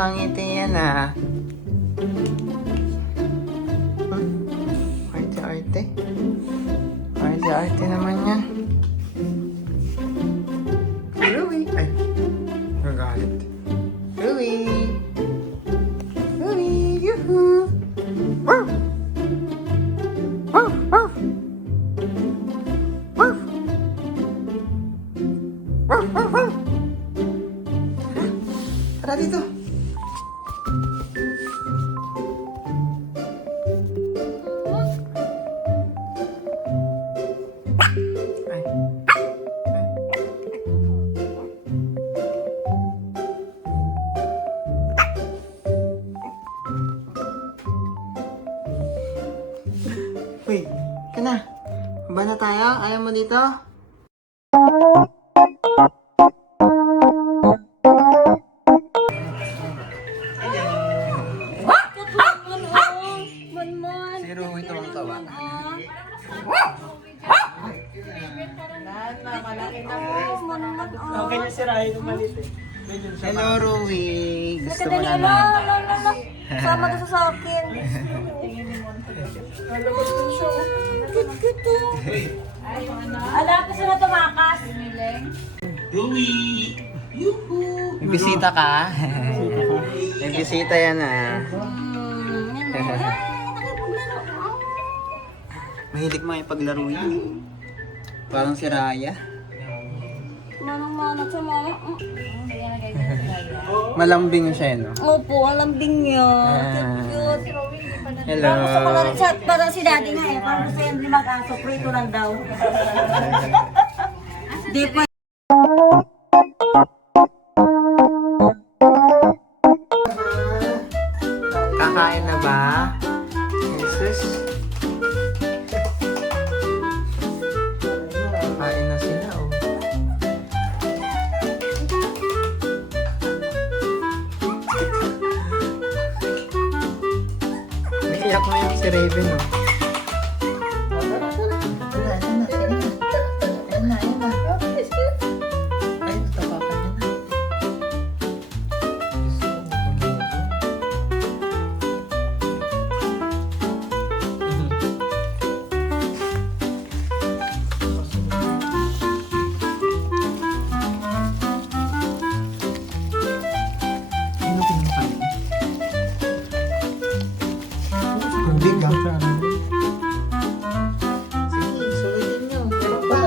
nakakangiti yan ah. Arte-arte. Arte-arte naman yan. Louie! Ay! Nagalit. Louie! Louie! Yuhuu! Wow! Wow! Wow! Wow! Wow! Wow! Wow! Tara dito! Ay. Uy, ka na. Baba na tayo? Ayaw mo dito? Si Rui ito ang tawa. Okay na si Ryan umalit eh. Hello, Rui. Gusto mo Kadali, naman. Sama to sa akin. Ala, kasi na tumakas. Rui! May bisita ka? May bisita yan ah. Mahilig mo yung paglaro yan. Parang si Raya. Manang-manang sa mama. Malambing siya, no? Opo, ang lambing niya. Ah. Cute. Hello. Parang gusto ko na rin siya, parang si daddy nga eh. Parang gusto yung mag-aso, prito lang daw. Di pa. Kakain na ba? Jesus. Kakain na sila, oh. Naiyak mo yung si Raven, oh. Ay, natapakan niya na. Ano pinakain? Tubig ka? Sige, sulitin niyo. Meron pa.